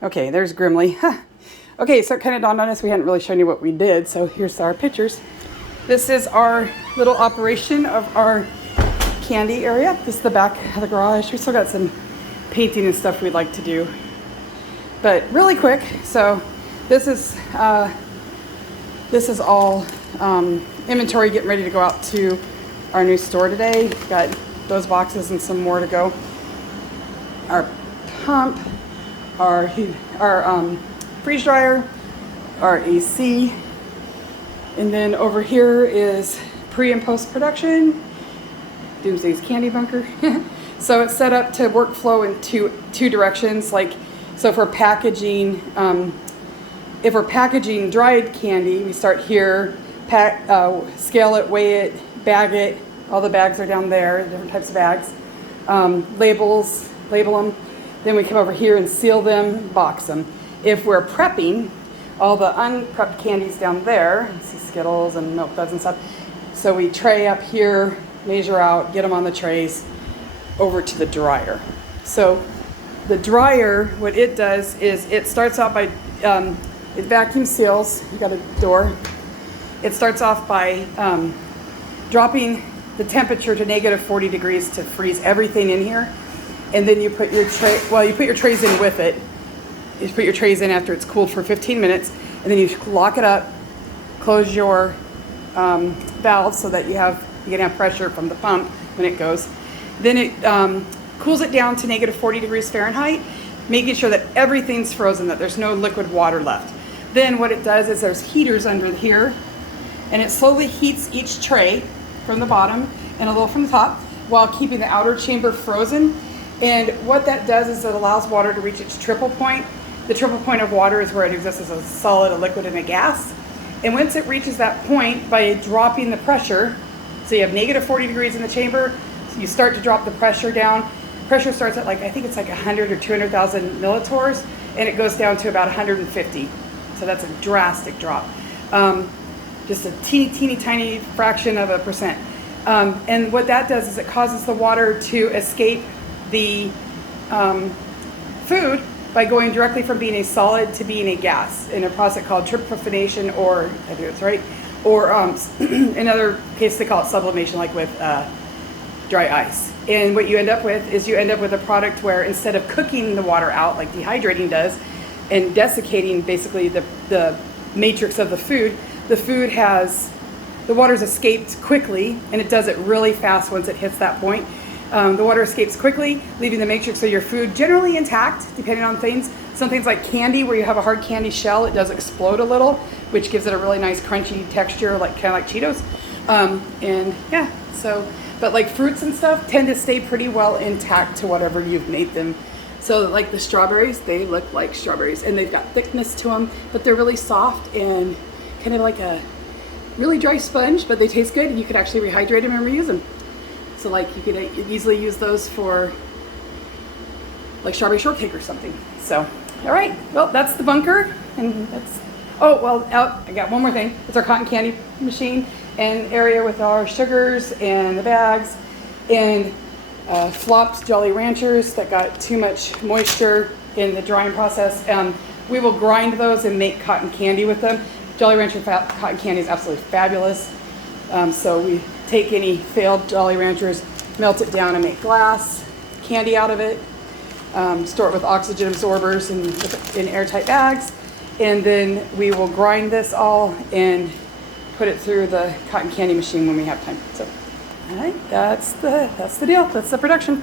Okay, there's Grimly. Okay, so it kind of dawned on us we hadn't really shown you what we did, so here's our pictures. This is our little operation of our candy area. This is the back of the garage. We still got some painting and stuff we'd like to do. But really quick, so this is all inventory getting ready to go out to our new store today. Got those boxes and some more to go. Our pump, our freeze dryer, our AC, and then over here is pre and post production. Doomsday's candy bunker. So it's set up to workflow in two directions. Like, so if we're packaging dried candy, we start here, scale it, weigh it, bag it. All the bags are down there, different types of bags. Label them. Then we come over here and seal them, box them. If we're prepping, all the unprepped candies down there, you see Skittles and Milk Duds and stuff. So we tray up here, measure out, get them on the trays, over to the dryer. So the dryer, what it does is it starts out by, it vacuum seals, you got a door. It starts off by dropping the temperature to negative 40 degrees to freeze everything in here. And then you put your tray, you put your trays in with it. You put your trays in after it's cooled for 15 minutes, and then you lock it up, close your valve so that you can have pressure from the pump when it goes. Then it cools it down to negative 40 degrees Fahrenheit, making sure that everything's frozen, that there's no liquid water left. Then what it does is there's heaters under here, and it slowly heats each tray from the bottom and a little from the top while keeping the outer chamber frozen. And what that does is it allows water to reach its triple point. The triple point of water is where it exists as a solid, a liquid, and a gas. And once it reaches that point, by dropping the pressure, so you have negative 40 degrees in the chamber, so you start to drop the pressure down. Pressure starts at I think it's 100 or 200,000 millitors, and it goes down to about 150. So that's a drastic drop. Just a teeny tiny fraction of a percent. And what that does is it causes the water to escape the food by going directly from being a solid to being a gas in a process called tryptophanation, or I think that's right, or in other cases they call it sublimation, like with dry ice. And what you end up with is a product where instead of cooking the water out like dehydrating does and desiccating basically the matrix of the water's escaped quickly, and it does it really fast once it hits that point. The water escapes quickly, leaving the matrix of your food generally intact, depending on things. Some things like candy, where you have a hard candy shell, it does explode a little, which gives it a really nice crunchy texture, kind of like Cheetos. And yeah, but like fruits and stuff tend to stay pretty well intact to whatever you've made them. So like the strawberries, they look like strawberries, and they've got thickness to them, but they're really soft and kind of like a really dry sponge, but they taste good, and you could actually rehydrate them and reuse them. So like you could easily use those for like strawberry shortcake or something. So, all right, well, that's the bunker. And that's, I got one more thing. It's our cotton candy machine and area with our sugars and the bags and flopped Jolly Ranchers that got too much moisture in the drying process. We will grind those and make cotton candy with them. Jolly Rancher cotton candy is absolutely fabulous. So we take any failed Jolly Ranchers, melt it down and make glass candy out of it, store it with oxygen absorbers in airtight bags, and then we will grind this all and put it through the cotton candy machine when we have time. So, all right, that's the deal. That's the production.